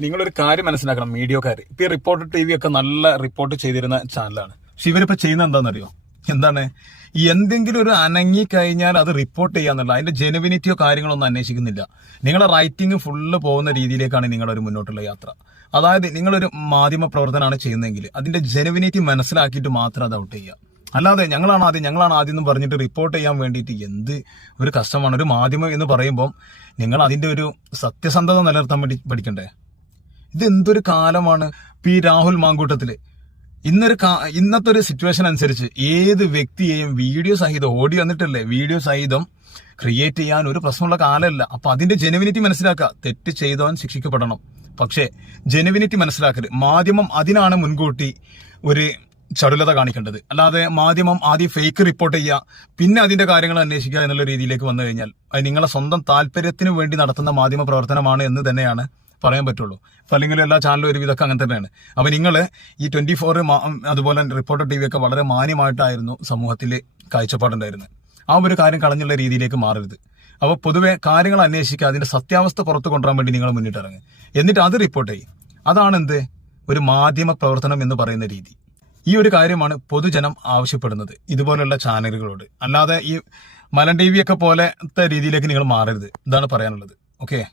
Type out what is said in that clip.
നിങ്ങളൊരു കാര്യം മനസ്സിലാക്കണം മീഡിയക്കാർ ഇപ്പൊ ഈ റിപ്പോർട്ടർ ടി വി ഒക്കെ നല്ല റിപ്പോർട്ട് ചെയ്തിരുന്ന ചാനലാണ്. പക്ഷെ ഇവരിപ്പോ ചെയ്യുന്ന എന്താണെന്നറിയോ? എന്താണ്? എന്തെങ്കിലും ഒരു അനങ്ങി കഴിഞ്ഞാൽ അത് റിപ്പോർട്ട് ചെയ്യാന്നുള്ള അതിന്റെ ജെനുവിനിറ്റിയോ കാര്യങ്ങളോ ഒന്നും അന്വേഷിക്കുന്നില്ല. നിങ്ങളുടെ റൈറ്റിംഗ് ഫുള്ള് പോകുന്ന രീതിയിലേക്കാണ് നിങ്ങളൊരു മുന്നോട്ടുള്ള യാത്ര. അതായത് നിങ്ങളൊരു മാധ്യമ പ്രവർത്തനമാണ് ചെയ്യുന്നതെങ്കിൽ അതിന്റെ ജെനുവിനിറ്റി മനസ്സിലാക്കിയിട്ട് മാത്രം അത് ഔട്ട് ചെയ്യുക. അല്ലാതെ ഞങ്ങളാണ് ആദ്യം ഞങ്ങളാണ് ആദ്യം എന്ന് പറഞ്ഞിട്ട് റിപ്പോർട്ട് ചെയ്യാൻ വേണ്ടിയിട്ട് എന്ത് ഒരു കഷ്ടമാണ്. ഒരു മാധ്യമം എന്ന് പറയുമ്പോൾ നിങ്ങൾ അതിന്റെ ഒരു സത്യസന്ധത നിലനിർത്താൻ വേണ്ടി പഠിക്കണ്ടേ? ഇത് എന്തൊരു കാലമാണ് പി രാഹുൽ മാങ്കൂട്ടത്തിൽ? ഇന്നൊരു ഇന്നത്തെ ഒരു സിറ്റുവേഷൻ അനുസരിച്ച് ഏത് വ്യക്തിയെയും വീഡിയോ സഹിതം ഓഡിയോ വന്നിട്ടല്ലേ വീഡിയോ സഹിതം ക്രിയേറ്റ് ചെയ്യാൻ ഒരു പ്രശ്നമുള്ള കാലമല്ല. അപ്പൊ അതിന്റെ ജെനുവിനിറ്റി മനസ്സിലാക്കുക. തെറ്റ് ചെയ്തവൻ ശിക്ഷിക്കപ്പെടണം. പക്ഷേ ജെനുവിനിറ്റി മനസ്സിലാക്കരുത് മാധ്യമം അതിനാണ് മുൻകൂട്ടി ഒരു ചടുലത കാണിക്കേണ്ടത്. അല്ലാതെ മാധ്യമം ആദ്യം ഫേക്ക് റിപ്പോർട്ട് ചെയ്യുക പിന്നെ അതിന്റെ കാര്യങ്ങൾ അന്വേഷിക്കുക എന്നുള്ള രീതിയിലേക്ക് വന്നു കഴിഞ്ഞാൽ അത് നിങ്ങളെ സ്വന്തം താല്പര്യത്തിന് വേണ്ടി നടത്തുന്ന മാധ്യമ പ്രവർത്തനമാണ് എന്ന് തന്നെയാണ് പറയാൻ പറ്റുള്ളൂ. ഇപ്പൊ അല്ലെങ്കിൽ എല്ലാ ചാനലും ഒരു ഇതൊക്കെ അങ്ങനെ തന്നെയാണ്. അപ്പം നിങ്ങൾ ഈ ട്വന്റി ഫോർ അതുപോലെ റിപ്പോർട്ടർ ടി വി ഒക്കെ വളരെ മാന്യമായിട്ടായിരുന്നു സമൂഹത്തിൽ കാഴ്ചപ്പാടുണ്ടായിരുന്നത്. ആ ഒരു കാര്യം കളഞ്ഞുള്ള രീതിയിലേക്ക് മാറരുത്. അപ്പോൾ പൊതുവെ കാര്യങ്ങൾ അന്വേഷിക്കുക അതിന്റെ സത്യാവസ്ഥ പുറത്തു കൊണ്ടുവരാൻ വേണ്ടി നിങ്ങൾ മുന്നിട്ടിറങ്ങുക എന്നിട്ട് അത് റിപ്പോർട്ട് ചെയ്യും. അതാണ് എന്ത് ഒരു മാധ്യമ പ്രവർത്തനം എന്ന് പറയുന്ന രീതി. ഈ ഒരു കാര്യമാണ് പൊതുജനം ആവശ്യപ്പെടുന്നത് ഇതുപോലെയുള്ള ചാനലുകളോട്. അല്ലാതെ ഈ മലൻ ടി വി ഒക്കെ പോലത്തെ രീതിയിലേക്ക് നിങ്ങൾ മാറരുത്. ഇതാണ് പറയാനുള്ളത്. ഓക്കെ